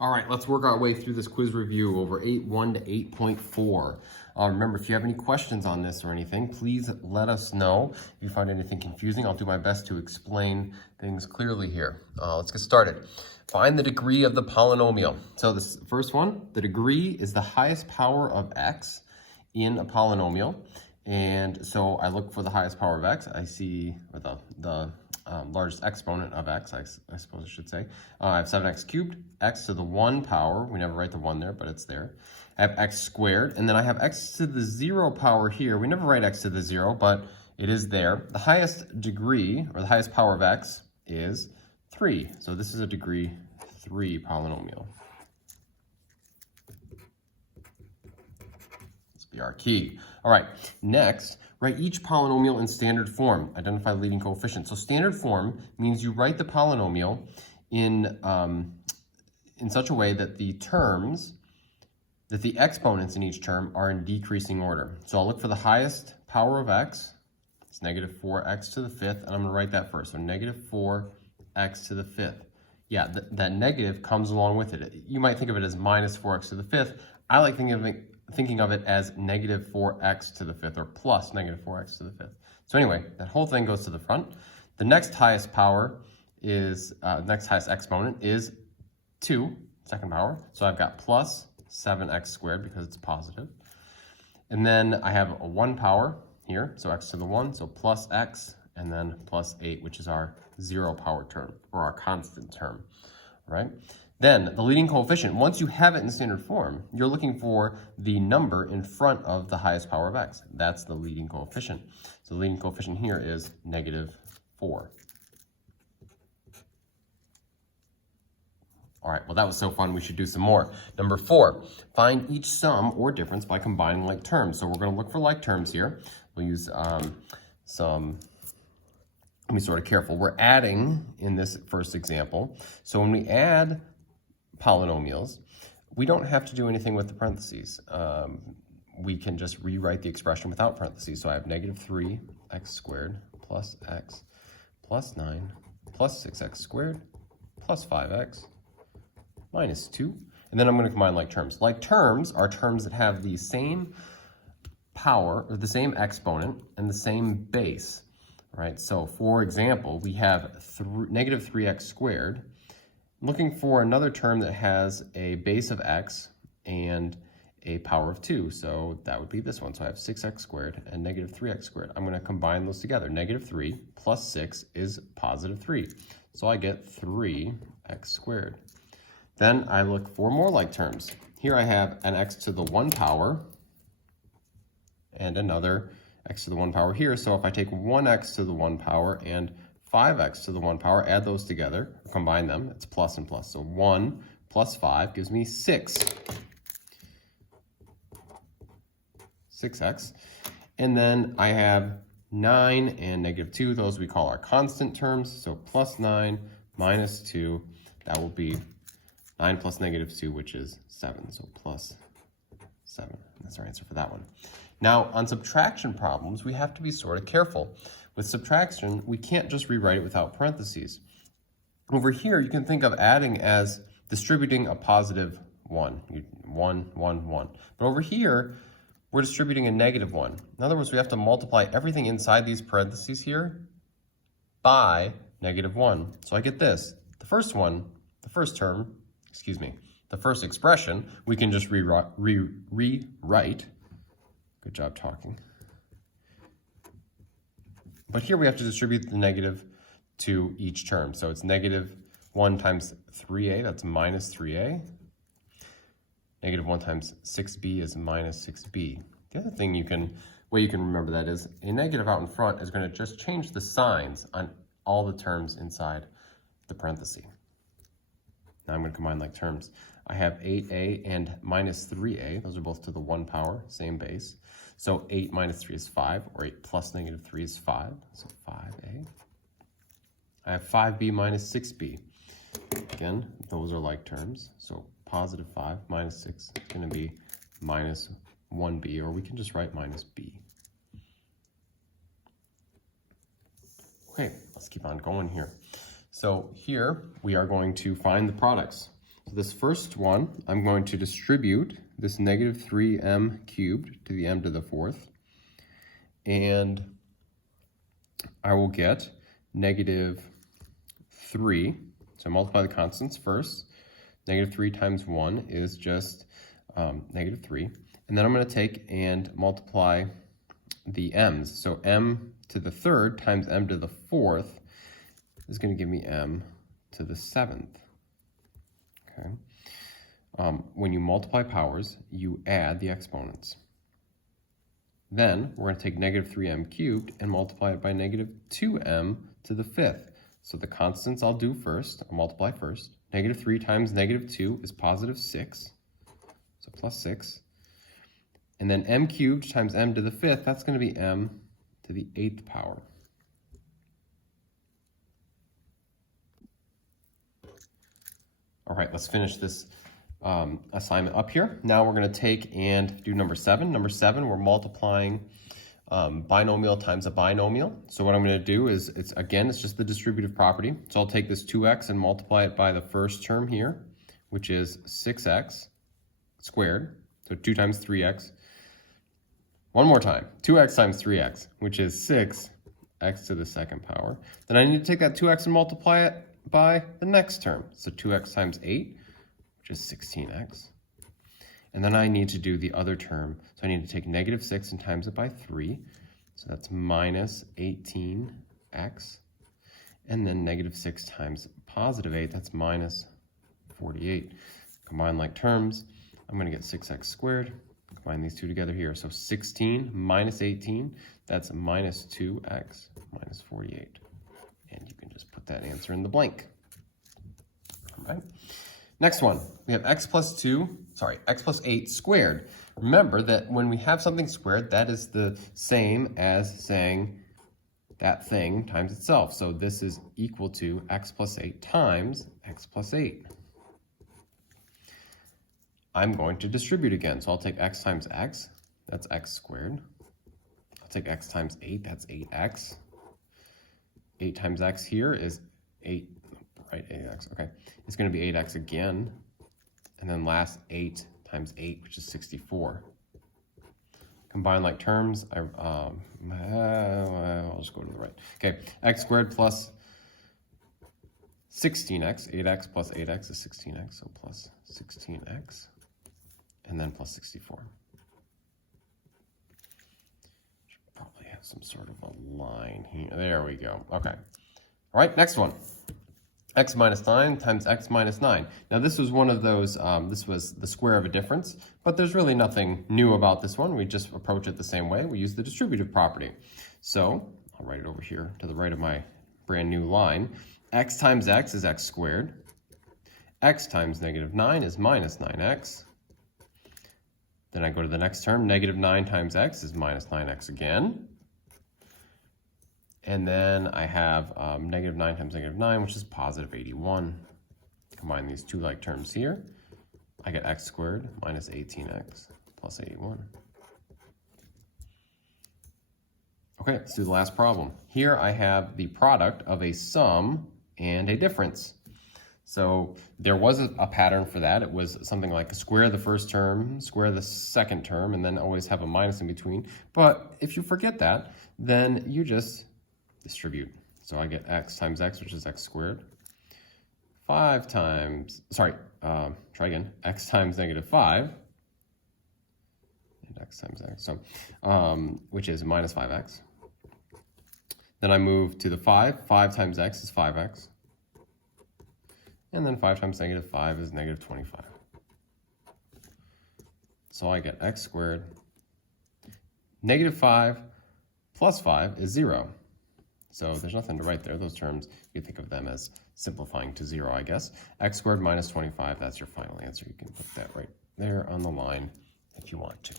All right, let's work our way through this quiz review over 8.1 to 8.4. Remember, if you have any questions on this or anything, please let us know. If you find anything confusing, I'll do my best to explain things clearly here. Let's get started. Find the degree of the polynomial. So this first one, the degree is the highest power of x in a polynomial. And so I look for the highest power of x. I see or the largest exponent of x, I suppose I should say. I have 7x cubed, x to the 1 power. We never write the 1 there, but it's there. I have x squared, and then I have x to the 0 power here. We never write x to the 0, but it is there. The highest degree, or the highest power of x, is 3. So this is a degree 3 polynomial. Be our key. All right, next, write each polynomial in standard form. Identify the leading coefficient. So standard form means you write the polynomial in such a way that the exponents in each term are in decreasing order. So I'll look for the highest power of x. It's negative 4x to the 5th, and I'm going to write that first. So negative 4x to the 5th. Yeah, that negative comes along with it. You might think of it as minus 4x to the 5th. I like thinking of it as negative 4x to the 5th, or plus negative 4x to the 5th. So anyway, that whole thing goes to the front. The next highest power is, next highest exponent is 2, second power. So I've got plus 7x squared because it's positive. And then I have a 1 power here, so x to the 1, so plus x, and then plus 8, which is our 0 power term, or our constant term, right? Then the leading coefficient, once you have it in standard form, you're looking for the number in front of the highest power of x. That's the leading coefficient. So the leading coefficient here is negative 4. All right, well, that was so fun. We should do some more. Number 4, find each sum or difference by combining like terms. So we're going to look for like terms here. We'll use some, let me sort of careful. We're adding in this first example. So when we add polynomials, we don't have to do anything with the parentheses. We can just rewrite the expression without parentheses. So I have negative 3x squared plus x plus 9 plus 6x squared plus 5x minus 2. And then I'm going to combine like terms. Like terms are terms that have the same power, or the same exponent, and the same base. Right? So for example, we have negative 3x squared. I'm looking for another term that has a base of x and a power of 2. So that would be this one. So I have 6x squared and negative 3x squared. I'm going to combine those together. Negative 3 plus 6 is positive 3. So I get 3x squared. Then I look for more like terms. Here I have an x to the 1 power and another x to the 1 power here. So if I take 1x to the 1 power and 5x to the 1 power, add those together, combine them, it's plus and plus. So 1 plus 5 gives me 6x. And then I have 9 and negative 2. Those we call our constant terms. So plus 9 minus 2, that will be 9 plus negative 2, which is 7. So plus 7. That's our answer for that one. Now, on subtraction problems, we have to be sort of careful. With subtraction, we can't just rewrite it without parentheses. Over here, you can think of adding as distributing a positive 1. 1, 1, 1. But over here, we're distributing a negative 1. In other words, we have to multiply everything inside these parentheses here by negative 1. So I get this. The first expression, we can just rewrite. Good job talking. But here we have to distribute the negative to each term. So it's negative 1 times 3a, that's minus 3a. Negative 1 times 6b is minus 6b. The other thing way you can remember that is a negative out in front is going to just change the signs on all the terms inside the parenthesis. Now I'm going to combine like terms. I have 8a and minus 3a. Those are both to the 1 power, same base. So 8 minus 3 is 5, or 8 plus negative 3 is 5. So 5a. I have 5b minus 6b. Again, those are like terms. So positive 5 minus 6 is going to be minus 1b, or we can just write minus b. Okay, let's keep on going here. So here we are going to find the products. So this first one, I'm going to distribute this negative 3m cubed to the m to the fourth, and I will get negative 3. So multiply the constants first. Negative 3 times 1 is just negative 3. And then I'm going to take and multiply the m's. So m to the third times m to the fourth is going to give me m to the seventh. Okay. When you multiply powers, you add the exponents. Then we're going to take negative 3m cubed and multiply it by negative 2m to the fifth. So the constants I'll do first, I'll multiply first. Negative 3 times negative 2 is positive 6, so plus 6. And then m cubed times m to the fifth, that's going to be m to the eighth power. All right, let's finish this assignment up here. Now we're going to take and do number 7. Number 7, we're multiplying binomial times a binomial. So what I'm going to do is, it's just the distributive property. So I'll take this 2x and multiply it by the first term here, which is 6x squared. So 2 times 3x. One more time, 2x times 3x, which is 6x to the second power. Then I need to take that 2x and multiply it by the next term. So 2x times 8, which is 16x. And then I need to do the other term. So I need to take negative 6 and times it by 3. So that's minus 18x. And then negative 6 times positive 8, that's minus 48. Combine like terms, I'm going to get 6x squared. Combine these two together here. So 16 minus 18, that's minus 2x minus 48. And you can just put that answer in the blank. All right. Next one, we have x plus 8 squared. Remember that when we have something squared, that is the same as saying that thing times itself. So this is equal to x plus 8 times x plus 8. I'm going to distribute again. So I'll take x times x, that's x squared. I'll take x times 8, that's 8x. 8 times x here is 8, right, 8x, okay. It's going to be 8x again. And then last 8 times 8, which is 64. Combine like terms, I'll just go to the right. Okay, x squared plus 16x, 8x plus 8x is 16x, so plus 16x. And then plus 64. Should probably have some sort of a line here. There we go. Okay. All right, next one. X minus 9 times x minus 9. Now this was one of those, this was the square of a difference, but there's really nothing new about this one. We just approach it the same way. We use the distributive property. So I'll write it over here to the right of my brand new line. X times x is x squared. X times negative 9 is minus 9x. Then I go to the next term, negative 9 times x is minus 9x again. And then I have negative 9 times negative 9, which is positive 81. Combine these two like terms here. I get x squared minus 18x plus 81. Okay, let's do the last problem. Here I have the product of a sum and a difference. So there was a pattern for that. It was something like square the first term, square the second term, and then always have a minus in between. But if you forget that, then you just distribute. So I get x times x, which is x squared. 5 times, try again, x times negative 5. And x times x, so, which is minus 5x. Then I move to the 5. 5 times x is 5x. And then 5 times negative 5 is negative 25. So I get x squared. Negative 5 plus 5 is 0. So there's nothing to write there. Those terms, you can think of them as simplifying to 0, I guess. X squared minus 25, that's your final answer. You can put that right there on the line if you want to.